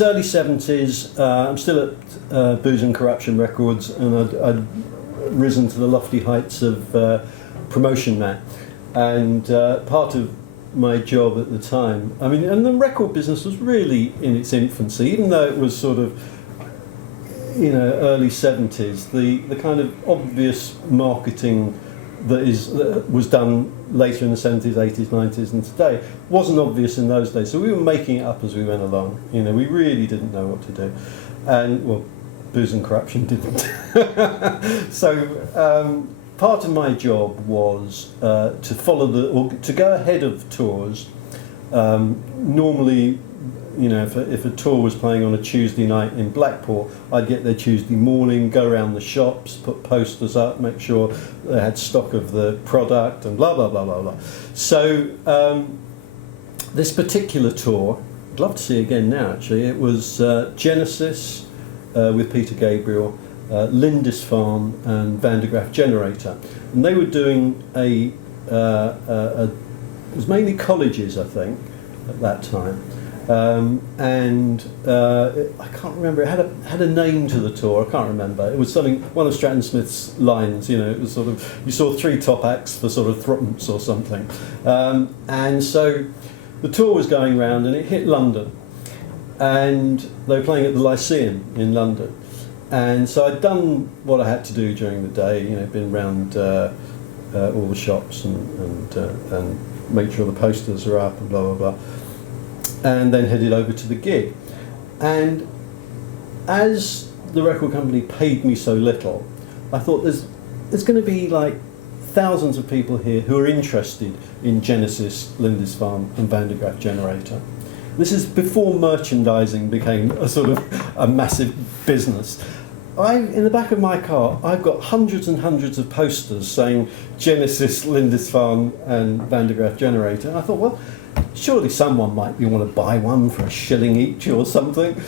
it's early 70s. I'm still at Booze and Corruption Records, and I'd risen to the lofty heights of promotion man. And part of my job at the time, I mean, and the record business was really in its infancy, even though it was sort of, you know, early 70s. The kind of obvious marketing that was done later in the 70s, 80s, 90s, and today wasn't obvious in those days. So we were making it up as we went along. You know, we really didn't know what to do, and well, Booze and Corruption didn't. So part of my job was to follow or to go ahead of tours. Normally, you know, if a tour was playing on a Tuesday night in Blackpool, I'd get there Tuesday morning, go around the shops, put posters up, make sure they had stock of the product, and blah, blah, blah, blah, blah. So this particular tour, I'd love to see again now, actually. It was Genesis with Peter Gabriel, Lindisfarne and Van de Graaff Generator. And they were doing it was mainly colleges, I think, at that time. I can't remember. It had a name to the tour. I can't remember. It was something, one of Stratton Smith's lines. You know, it was sort of, you saw 3 top acts for sort of threepence or something. And so the tour was going round, and it hit London, and they were playing at the Lyceum in London. And so I'd done what I had to do during the day. You know, been round all the shops and make sure the posters are up and blah blah blah. And then headed over to the gig. And as the record company paid me so little, I thought there's going to be like thousands of people here who are interested in Genesis, Lindisfarne and Van de Graaff Generator. This is before merchandising became a sort of a massive business. In the back of my car, I've got hundreds and hundreds of posters saying Genesis, Lindisfarne and Van de Graaff Generator. And I thought, well, surely someone might want to buy one for $1 each or something.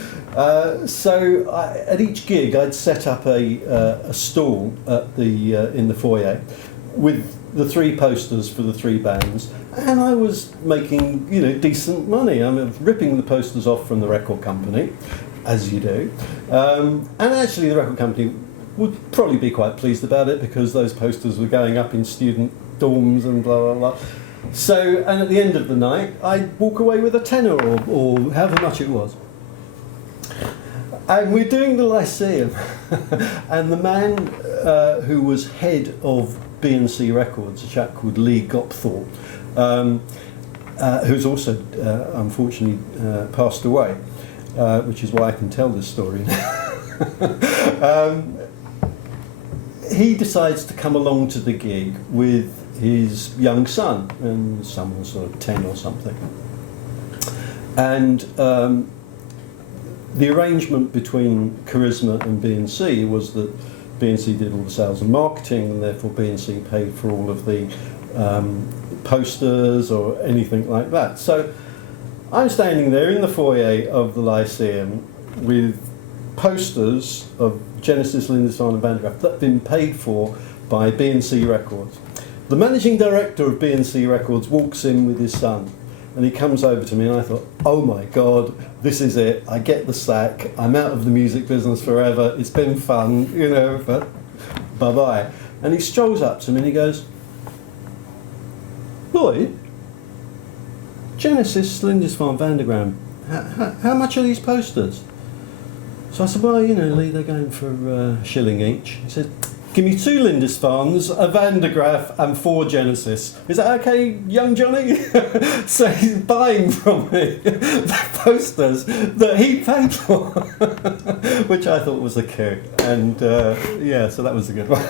So at each gig, I'd set up a stall at in the foyer with the 3 posters for the 3 bands, and I was making, you know, decent money. I mean, ripping the posters off from the record company, as you do, and actually the record company would probably be quite pleased about it because those posters were going up in student dorms and blah blah blah. So, and at the end of the night, I'd walk away with a tenner or however much it was. And we're doing the Lyceum, and the man who was head of B&C Records, a chap called Lee Gopthorpe, who's also unfortunately passed away, which is why I can tell this story now. He decides to come along to the gig with his young son, and the son was sort of 10 or something. And the arrangement between Charisma and B&C was that B&C did all the sales and marketing, and therefore B&C paid for all of the posters or anything like that. So I'm standing there in the foyer of the Lyceum with posters of Genesis, Lindisfarne and Van de Graaff that have been paid for by B&C Records. The managing director of B&C Records walks in with his son, and he comes over to me, and I thought, oh my God, this is it. I get the sack. I'm out of the music business forever. It's been fun, you know, but bye-bye. And he strolls up to me and he goes, Lloyd, Genesis, Lindisfarne, Van de Graaff, how much are these posters? So I said, well, you know, Lee, they're going for $1 each. He said, give me 2 Lindisfarnes, a Van de Graaff and 4 Genesis. Is that okay, young Johnny? So he's buying from me the posters that he paid for, which I thought was a coup. And yeah, so that was a good one.